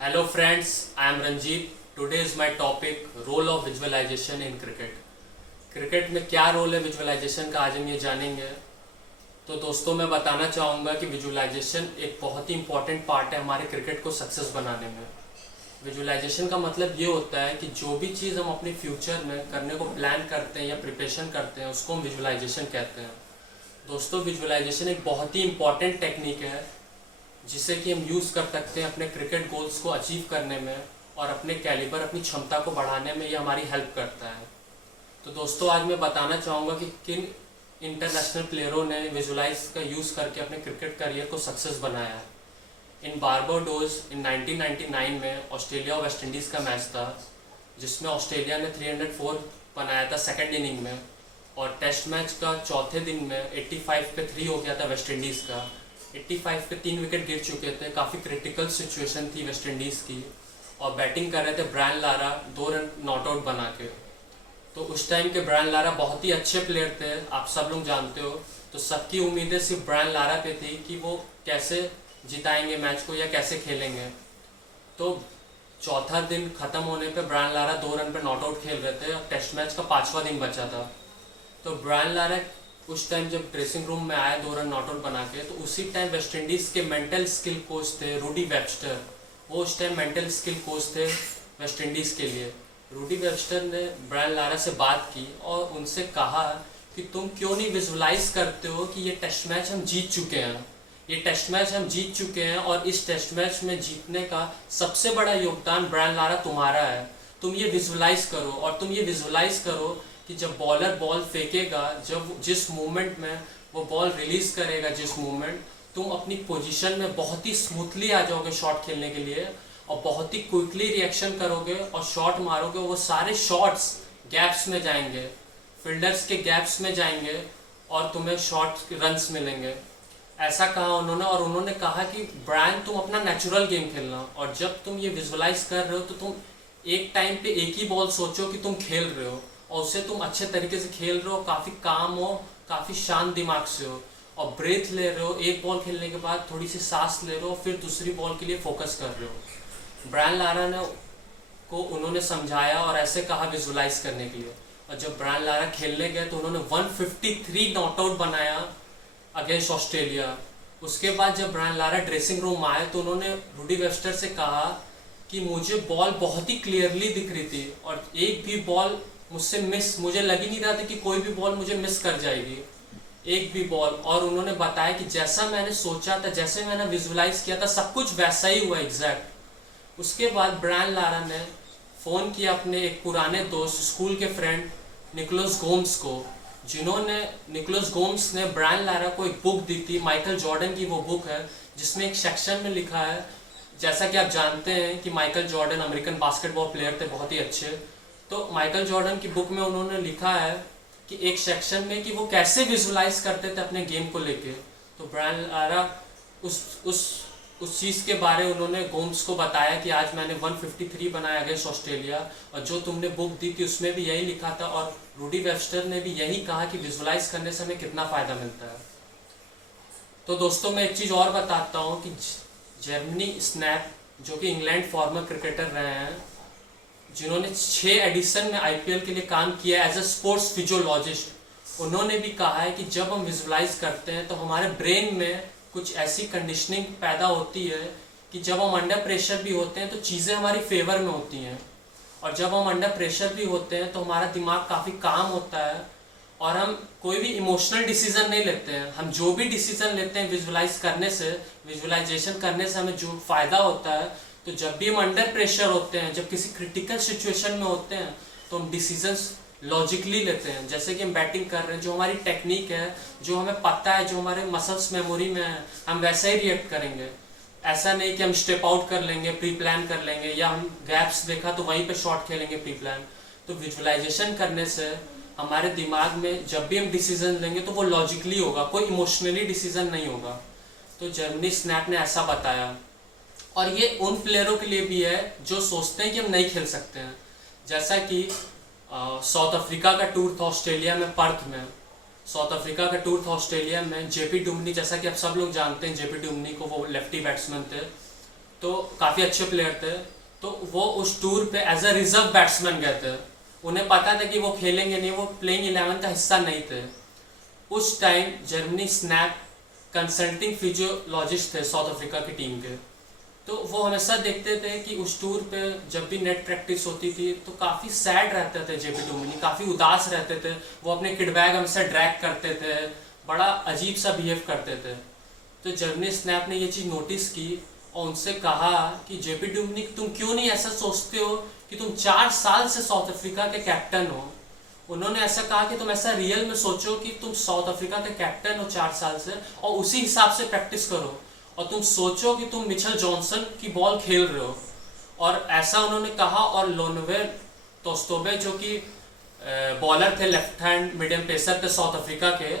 Hello friends, I am Ranjit. Today is my topic role of visualization in cricket. Cricket में क्या role है visualisation का, आज हम ये जानेंगे। तो दोस्तों मैं बताना चाहूँगा कि विजुअलाइजेशन एक बहुत ही इंपॉर्टेंट पार्ट है हमारे क्रिकेट को सक्सेस बनाने में। विजुअलाइजेशन का मतलब ये होता है कि जो भी चीज़ हम अपने फ्यूचर में करने को प्लान करते हैं या प्रिपरेशन करते हैं उसको हम विजुअलाइजेशन कहते हैं। दोस्तों विजुअलाइजेशन एक बहुत ही इंपॉर्टेंट टेक्निक है जिसे कि हम यूज़ कर सकते हैं अपने क्रिकेट गोल्स को अचीव करने में और अपने कैलिबर, अपनी क्षमता को बढ़ाने में ये हमारी हेल्प करता है। तो दोस्तों आज मैं बताना चाहूँगा कि किन इंटरनेशनल प्लेयरों ने विजुलाइज का यूज़ करके अपने क्रिकेट करियर को सक्सेस बनाया है। इन बारबाडोस इन 1999 में ऑस्ट्रेलिया और वेस्ट इंडीज़ का मैच था जिसमें ऑस्ट्रेलिया ने 304 बनाया था सेकेंड इनिंग में, और टेस्ट मैच का चौथे दिन में 85 पे 3 हो गया था वेस्ट इंडीज़ का। 85 पे 3 विकेट गिर चुके थे, काफ़ी क्रिटिकल सिचुएशन थी वेस्ट इंडीज़ की, और बैटिंग कर रहे थे Brian Lara 2 run not out बना के। तो उस टाइम के ब्रायन लारा बहुत ही अच्छे प्लेयर थे, आप सब लोग जानते हो। तो सबकी उम्मीदें सिर्फ ब्रायन लारा पे थी कि वो कैसे जिताएंगे मैच को या कैसे खेलेंगे। तो चौथा दिन खत्म होने पे ब्रायन लारा 2 रन पे नॉट आउट खेल रहे थे और टेस्ट मैच का 5वां दिन बचा था। तो ब्रायन लारा उस टाइम जब ड्रेसिंग रूम में आए 2 रन नॉट आउट बना के, तो उसी टाइम वेस्ट इंडीज़ के मेंटल स्किल कोच थे रूडी वेबस्टर। वो उस टाइम मेंटल स्किल कोच थे वेस्ट इंडीज़ के लिए। रूडी वेबस्टर ने ब्रायन लारा से बात की और उनसे कहा कि तुम क्यों नहीं विजुलाइज करते हो कि ये टेस्ट मैच हम जीत चुके हैं, ये टेस्ट मैच हम जीत चुके हैं और इस टेस्ट मैच में जीतने का सबसे बड़ा योगदान ब्रायन लारा तुम्हारा है। तुम ये विजुलाइज करो, और तुम ये विजुलाइज करो कि जब बॉलर बॉल फेंकेगा, जब जिस मूवमेंट में वो बॉल रिलीज करेगा, जिस मूवमेंट, तुम अपनी पोजीशन में बहुत ही स्मूथली आ जाओगे शॉट खेलने के लिए और बहुत ही क्विकली रिएक्शन करोगे और शॉट मारोगे। वो सारे शॉट्स गैप्स में जाएंगे, फील्डर्स के गैप्स में जाएंगे और तुम्हें शॉट रन्स मिलेंगे। ऐसा कहा उन्होंने, और उन्होंने कहा कि ब्रायन तुम अपना नेचुरल गेम खेलना, और जब तुम ये विजुलाइज कर रहे हो तो तुम एक टाइम पे एक ही बॉल सोचो कि तुम खेल रहे हो और उससे तुम अच्छे तरीके से खेल रहे हो, काफ़ी काम हो, काफ़ी शांत दिमाग से हो, और ब्रेथ ले रहे हो। एक बॉल खेलने के बाद थोड़ी सी सांस ले रहे हो, फिर दूसरी बॉल के लिए फोकस कर रहे हो। ब्रायन लारा ने को उन्होंने समझाया और ऐसे कहा विजुलाइज करने के लिए, और जब ब्रायन लारा खेलने गए तो उन्होंने 153 नॉट आउट बनाया अगेंस्ट ऑस्ट्रेलिया। उसके बाद जब ब्रायन लारा ड्रेसिंग रूम आए तो उन्होंने रूडी वेबस्टर से कहा कि मुझे बॉल बहुत ही क्लियरली दिख रही थी और एक भी बॉल मुझसे मिस, मुझे लग ही नहीं रहा था कि कोई भी बॉल मुझे मिस कर जाएगी, एक भी बॉल। और उन्होंने बताया कि जैसा मैंने सोचा था, जैसे मैंने विजुलाइज किया था, सब कुछ वैसा ही हुआ एग्जैक्ट। उसके बाद ब्रायन लारा ने फ़ोन किया अपने एक पुराने दोस्त, स्कूल के फ्रेंड निकोलस गोम्स को, निकोलस गोम्स ने ब्रायन लारा को एक बुक दी थी, माइकल जॉर्डन की वो बुक है, जिसमें एक सेक्शन में लिखा है, जैसा कि आप जानते हैं कि Michael Jordan American basketball player थे बहुत ही अच्छे। तो माइकल जॉर्डन की बुक में उन्होंने लिखा है कि एक सेक्शन में कि वो कैसे विजुलाइज करते थे अपने गेम को लेके। तो ब्रायन लारा उस चीज़ के बारे में उन्होंने गोम्स को बताया कि आज मैंने 153 बनाया अगेंस्ट ऑस्ट्रेलिया, और जो तुमने बुक दी थी उसमें भी यही लिखा था, और रूडी वेबस्टर ने भी यही कहा कि विजुलाइज करने से हमें कितना फ़ायदा मिलता है। तो दोस्तों मैं एक चीज़ और बताता हूँ कि जेरमी स्नैप, जो कि इंग्लैंड फॉर्मर क्रिकेटर रहे हैं, जिन्होंने 6 एडिशन में आईपीएल के लिए काम किया एज अ स्पोर्ट्स फिजियोलॉजिस्ट, उन्होंने भी कहा है कि जब हम विजुलाइज करते हैं तो हमारे ब्रेन में कुछ ऐसी कंडीशनिंग पैदा होती है कि जब हम अंडर प्रेशर भी होते हैं तो चीज़ें हमारी फेवर में होती हैं, और जब हम अंडर प्रेशर भी होते हैं तो हमारा दिमाग काफ़ी काम होता है और हम कोई भी इमोशनल डिसीजन नहीं लेते हैं। हम जो भी डिसीजन लेते हैं विजुलाइज करने से, विजुलाइजेशन करने से हमें जो फ़ायदा होता है, तो जब भी हम अंडर प्रेशर होते हैं, जब किसी क्रिटिकल सिचुएशन में होते हैं, तो हम डिसीजंस लॉजिकली लेते हैं। जैसे कि हम बैटिंग कर रहे हैं, जो हमारी टेक्निक है, जो हमें पता है, जो हमारे मसल्स मेमोरी में है, हम वैसा ही रिएक्ट करेंगे। ऐसा नहीं कि हम स्टेप आउट कर लेंगे, प्री प्लान कर लेंगे, या हम गैप्स देखा तो वहीं पे शॉट खेलेंगे प्री प्लान। तो विजुलाइजेशन करने से हमारे दिमाग में जब भी हम डिसीजन लेंगे तो वो लॉजिकली होगा, कोई इमोशनली डिसीजन नहीं होगा। तो जेरमी स्नैप ने ऐसा बताया, और ये उन प्लेयरों के लिए भी है जो सोचते हैं कि हम नहीं खेल सकते हैं। जैसा कि साउथ अफ्रीका का टूर था ऑस्ट्रेलिया में, पर्थ में साउथ अफ्रीका का टूर था ऑस्ट्रेलिया में। जेपी डुमनी, जैसा कि आप सब लोग जानते हैं जेपी डुमनी को, वो लेफ्टी बैट्समैन थे। तो काफ़ी अच्छे प्लेयर थे। तो वो उस टूर पे एज अ रिजर्व बैट्समैन गए थे। उन्हें पता था कि वो खेलेंगे नहीं, वो प्लेइंग 11 का हिस्सा नहीं थे। उस time Germany snap consulting physiologist थे साउथ अफ्रीका की टीम के। तो वो हमेशा देखते थे कि उस टूर पे जब भी नेट प्रैक्टिस होती थी तो काफ़ी सैड रहते थे जेपी डुमिनी, काफ़ी उदास रहते थे। वो अपने किट बैग हमेशा ड्रैग करते थे, बड़ा अजीब सा बिहेव करते थे। तो जर्मनी स्नैप ने ये चीज़ नोटिस की और उनसे कहा कि जेपी डुमिनिक तुम क्यों नहीं ऐसा सोचते हो कि तुम 4 साल से साउथ अफ्रीका के कैप्टन हो। उन्होंने ऐसा कहा कि तुम ऐसा रियल में सोचो कि तुम साउथ अफ्रीका के कैप्टन हो 4 साल से और उसी हिसाब से प्रैक्टिस करो, और तुम सोचो कि तुम मिचेल जॉनसन की बॉल खेल रहे हो। और ऐसा उन्होंने कहा। और लोनवे तोस्तोबे जो कि बॉलर थे, लेफ्ट हैंड मीडियम पेसर थे साउथ अफ्रीका के,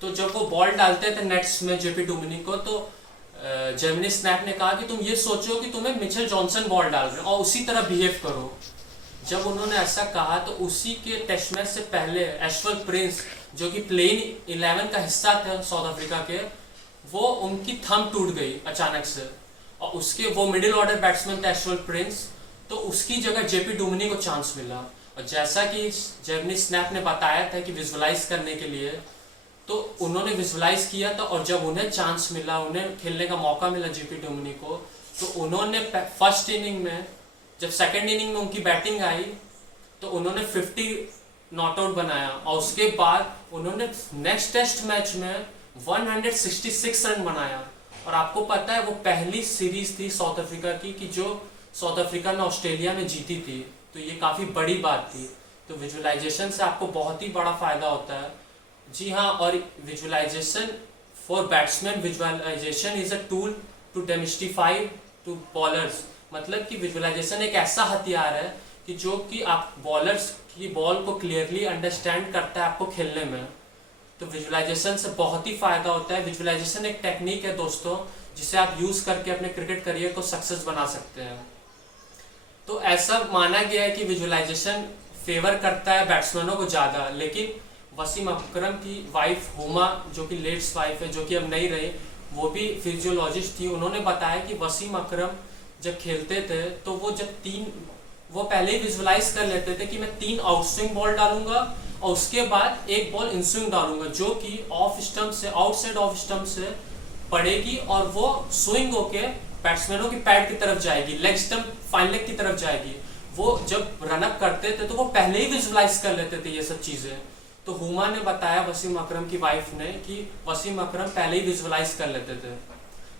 तो जब वो बॉल डालते थे नेट्स में जेपी डुमिनी को, तो जर्मनी स्नैप ने कहा कि तुम ये सोचो कि तुम्हें मिचेल जॉनसन बॉल डाल रहे हो और उसी तरह बिहेव करो। जब उन्होंने ऐसा कहा तो उसी के टेस्ट मैच से पहले एशवल प्रिंस जो कि प्लेइंग 11 का हिस्सा थे साउथ अफ्रीका के, वो उनकी थंब टूट गई अचानक से। और उसके वो मिडिल ऑर्डर बैट्समैन थे एशवल प्रिंस, तो उसकी जगह जेपी डुमिनी को चांस मिला। और जैसा कि जर्मनी स्नैप ने बताया था कि विजुअलाइज करने के लिए, तो उन्होंने विजुअलाइज किया था। और जब उन्हें चांस मिला, उन्हें खेलने का मौका मिला जेपी डुमिनी को, तो उन्होंने फर्स्ट इनिंग में, जब सेकेंड इनिंग में उनकी बैटिंग आई तो उन्होंने 50 नॉट आउट बनाया। और उसके बाद उन्होंने नेक्स्ट टेस्ट मैच में 166 रन बनाया। और आपको पता है वो पहली सीरीज थी साउथ अफ्रीका की कि जो साउथ अफ्रीका ने ऑस्ट्रेलिया में जीती थी, तो ये काफ़ी बड़ी बात थी। तो विजुअलाइजेशन से आपको बहुत ही बड़ा फायदा होता है। जी हाँ, और visualisation for batsman, visualisation is a tool to demystify to bowlers. मतलब कि विजुअलाइजेशन एक ऐसा हथियार है कि जो कि आप बॉलर्स की बॉल को क्लियरली अंडरस्टैंड करता है आपको खेलने में। तो विजुअलाइजेशन से बहुत ही फायदा होता है। विजुअलाइजेशन एक टेक्निक है दोस्तों, जिसे आप यूज करके अपने क्रिकेट करियर को सक्सेस बना सकते हैं। तो ऐसा माना गया है कि विजुअलाइजेशन फेवर करता है बैट्समैनों को ज़्यादा। लेकिन वसीम अकरम की वाइफ हुमा, जो कि लेट्स वाइफ है, जो कि अब नहीं रही, वो भी फिजियोलॉजिस्ट थी। उन्होंने बताया कि वसीम अकरम जब खेलते थे तो वो पहले ही विजुअलाइज कर लेते थे कि मैं 3 आउटस्विंग बॉल डालूंगा और उसके बाद एक बॉल इनस्विंग डालूंगा जो कि ऑफ स्टंप से, आउटसाइड ऑफ स्टंप से पड़ेगी और वो स्विंग होके बैट्समैनों की पैड की तरफ जाएगी, लेग स्टंप फाइन लेग की तरफ जाएगी। वो जब रनअप करते थे तो वो पहले ही विजुअलाइज कर लेते थे ये सब चीज़ें। तो हुमा ने बताया, वसीम अकरम की वाइफ ने, कि वसीम अकरम पहले ही विजुअलाइज कर लेते थे।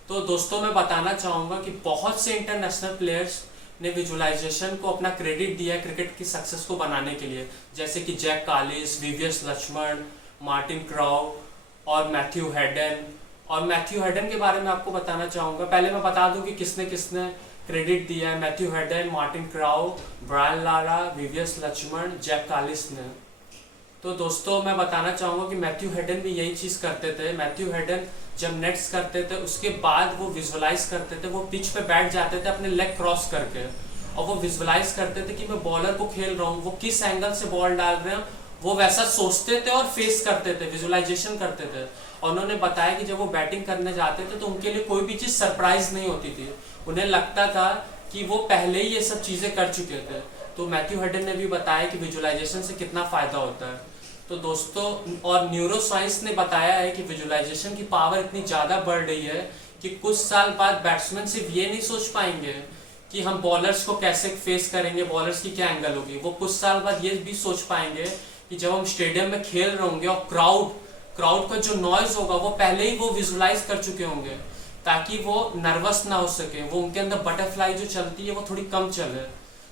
तो दोस्तों मैं बताना चाहूँगा कि बहुत से इंटरनेशनल प्लेयर्स ने विजुअलाइजेशन को अपना क्रेडिट दिया है क्रिकेट की सक्सेस को बनाने के लिए, जैसे कि जैक कालिस, वीवीएस लक्ष्मण, मार्टिन क्राउ और मैथ्यू हेडन। और मैथ्यू हेडन के बारे में आपको बताना चाहूँगा। पहले मैं बता दूं कि किसने किसने क्रेडिट दिया है। Matthew Hayden, Martin Crowe, Brian Lara, VVS Laxman, Jacques Kallis ने। तो दोस्तों मैं बताना चाहूँगा कि मैथ्यू हेडन भी यही चीज़ करते थे। मैथ्यू हेडन जब नेट्स करते थे उसके बाद वो विजुअलाइज करते थे, वो पिच पे बैठ जाते थे अपने लेग क्रॉस करके, और वो विजुअलाइज करते थे कि मैं बॉलर को खेल रहा हूँ, वो किस एंगल से बॉल डाल रहे हैं, वो वैसा सोचते थे और फेस करते थे, विजुअलाइजेशन करते थे। और उन्होंने बताया कि जब वो बैटिंग करने जाते थे तो उनके लिए कोई भी चीज़ सरप्राइज नहीं होती थी। उन्हें लगता था कि वो पहले ही ये सब चीज़ें कर चुके थे। तो मैथ्यू हेडन ने भी बताया कि विजुअलाइजेशन से कितना फ़ायदा होता है। तो दोस्तों, और न्यूरो साइंस ने बताया है कि विजुअलाइजेशन की पावर इतनी ज़्यादा बढ़ रही है कि कुछ साल बाद बैट्समैन सिर्फ ये नहीं सोच पाएंगे कि हम बॉलर्स को कैसे फेस करेंगे, बॉलर्स की क्या एंगल होगी। वो कुछ साल बाद ये भी सोच पाएंगे कि जब हम स्टेडियम में खेल रहे होंगे और क्राउड का जो नॉइज होगा वो पहले ही वो विजुअलाइज कर चुके होंगे, ताकि वो नर्वस ना हो सके, वो उनके अंदर बटरफ्लाई जो चलती है वो थोड़ी कम चले।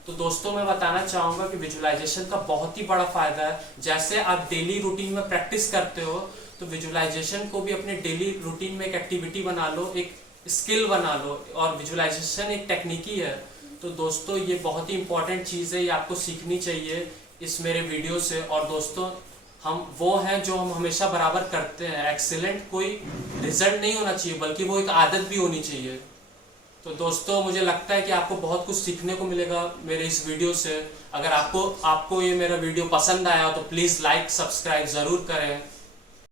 तो दोस्तों मैं बताना चाहूँगा कि विजुअलाइजेशन का बहुत ही बड़ा फायदा है। जैसे आप डेली रूटीन में प्रैक्टिस करते हो, तो विजुअलाइजेशन को भी अपने डेली रूटीन में एक एक्टिविटी बना लो, एक स्किल बना लो। और विजुअलाइजेशन एक टेक्निकी है। तो दोस्तों ये बहुत ही इंपॉर्टेंट चीज़ है, ये आपको सीखनी चाहिए इस मेरे वीडियो से। और दोस्तों हम वो हैं जो हम हमेशा बराबर करते हैं। एक्सीलेंट कोई रिजल्ट नहीं होना चाहिए, बल्कि वो एक आदत भी होनी चाहिए। तो दोस्तों मुझे लगता है कि आपको बहुत कुछ सीखने को मिलेगा मेरे इस वीडियो से। अगर आपको ये मेरा वीडियो पसंद आया हो तो प्लीज़ लाइक सब्सक्राइब ज़रूर करें।